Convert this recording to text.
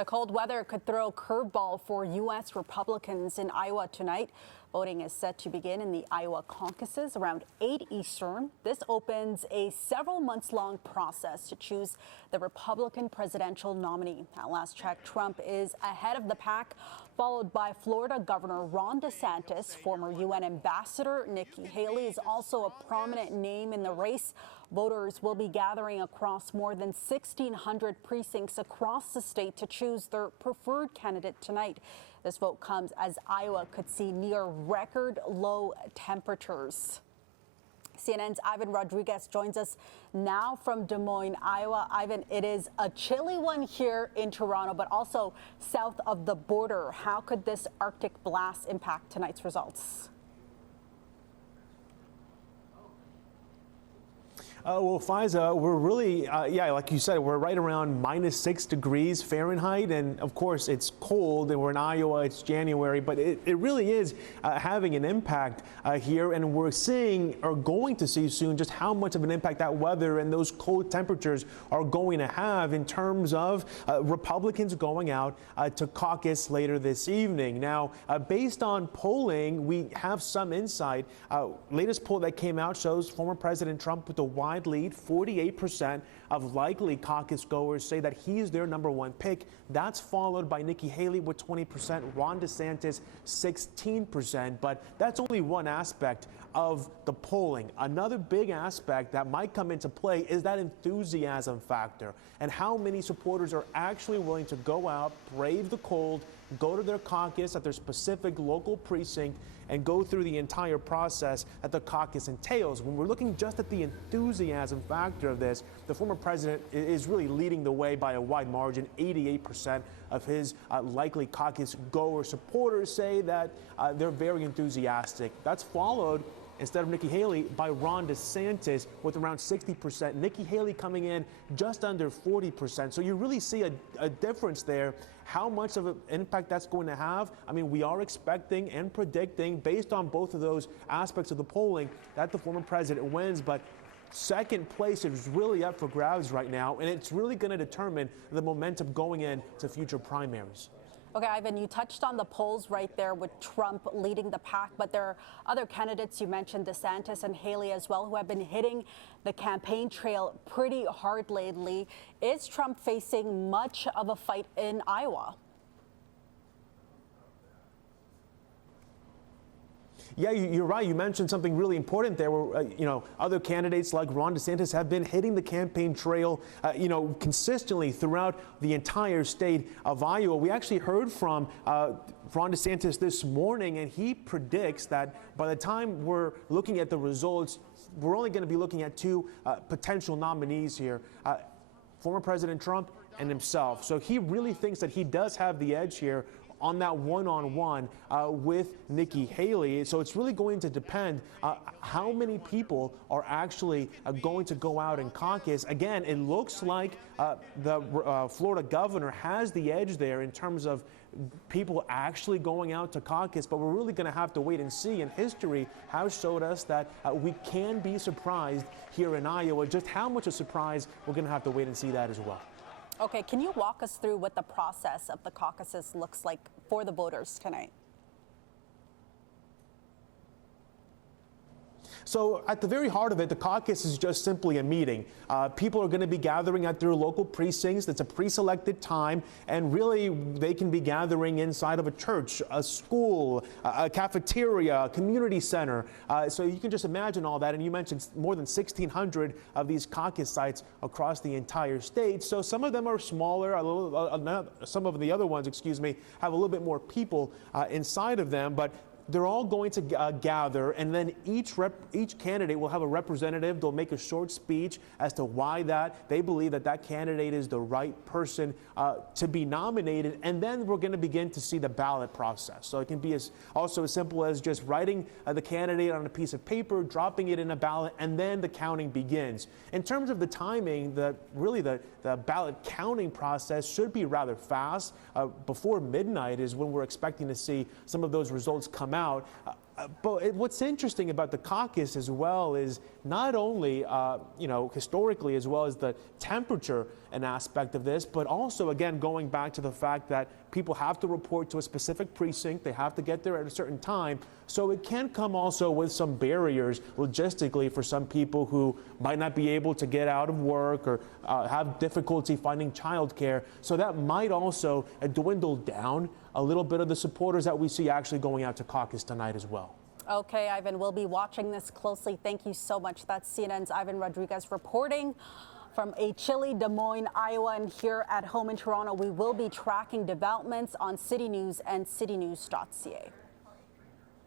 The cold weather could throw a curveball for U.S. Republicans in Iowa tonight. Voting is set to begin in the Iowa caucuses around 8 Eastern. This opens a several months long process to choose the Republican presidential nominee. At last check, Trump is ahead of the pack, followed by Florida Governor Ron DeSantis. Former UN Ambassador Nikki Haley is also a prominent name in the race. Voters will be gathering across more than 1,600 precincts across the state to choose their preferred candidate tonight. This vote comes as Iowa could see near record low temperatures. CNN's Ivan Rodriguez joins us now from Des Moines, Iowa. Ivan, it is a chilly one here in Toronto, but also south of the border. How could this Arctic blast impact tonight's results? Well, Faiza, we're really, like you said, we're right around -6 degrees Fahrenheit. And of course, it's cold and we're in Iowa, it's January, but it really is having an impact here. And we're seeing, or going to see soon, just how much of an impact that weather and those cold temperatures are going to have in terms of Republicans going out to caucus later this evening. Now, based on polling, we have some insight. Latest poll that came out shows former President Trump with a wide lead. 48% of likely caucus goers say that he's their #1 pick. That's followed by Nikki Haley with 20%, Ron DeSantis 16%. But that's only one aspect of the polling. Another big aspect that might come into play is that enthusiasm factor and how many supporters are actually willing to go out, brave the cold, go to their caucus at their specific local precinct, and go through the entire process that the caucus entails. When we're looking just at the enthusiasm factor of this, the former president is really leading the way by a wide margin. 88% of his likely caucus goer supporters say that they're very enthusiastic. That's followed, instead of Nikki Haley, by Ron DeSantis with around 60%. Nikki Haley coming in just under 40%. So you really see a difference there. How much of an impact that's going to have? I mean, we are expecting and predicting, based on both of those aspects of the polling, that the former president wins. But second place is really up for grabs right now, and it's really going to determine the momentum going into future primaries. Okay, Ivan, you touched on the polls right there with Trump leading the pack, but there are other candidates. You mentioned DeSantis and Haley as well, who have been hitting the campaign trail pretty hard lately. Is Trump facing much of a fight in Iowa? Yeah, you're right. You mentioned something really important there where, other candidates like Ron DeSantis have been hitting the campaign trail, consistently throughout the entire state of Iowa. We actually heard from Ron DeSantis this morning, and he predicts that by the time we're looking at the results, we're only going to be looking at two potential nominees here. Former President Trump and himself. So he really thinks that he does have the edge here on that one-on-one with Nikki Haley. So it's really going to depend how many people are actually going to go out and caucus. Again, it looks like the Florida governor has the edge there in terms of people actually going out to caucus, but we're really going to have to wait and see. And history has showed us that we can be surprised here in Iowa. Just how much a surprise, we're going to have to wait and see that as well. Okay, can you walk us through what the process of the caucuses looks like for the voters tonight? So at the very heart of it, the caucus is just simply a meeting. People are going to be gathering at their local precincts. It's a pre-selected time, and really they can be gathering inside of a church, a school, a cafeteria, a community center. So you can just imagine all that. And you mentioned more than 1,600 of these caucus sites across the entire state. So some of them are smaller. Some of the other ones, have a little bit more people inside of them. But they're all going to gather, and then each candidate will have a representative. They'll make a short speech as to why they believe that candidate is the right person to be nominated, and then we're going to begin to see the ballot process. So it can be also as simple as just writing the candidate on a piece of paper, dropping it in a ballot, and then the counting begins. In terms of the timing, the ballot counting process should be rather fast. Before midnight is when we're expecting to see some of those results come out. But what's interesting about the caucus as well is not only, historically, as well as the temperature an aspect of this, but also, again, going back to the fact that people have to report to a specific precinct, they have to get there at a certain time, so it can come also with some barriers logistically for some people who might not be able to get out of work or have difficulty finding childcare, so that might also dwindle down a little bit of the supporters that we see actually going out to caucus tonight as well. Okay, Ivan, we'll be watching this closely. Thank you so much. That's CNN's Ivan Rodriguez reporting from a chilly Des Moines, Iowa. And here at home in Toronto, we will be tracking developments on City News and citynews.ca.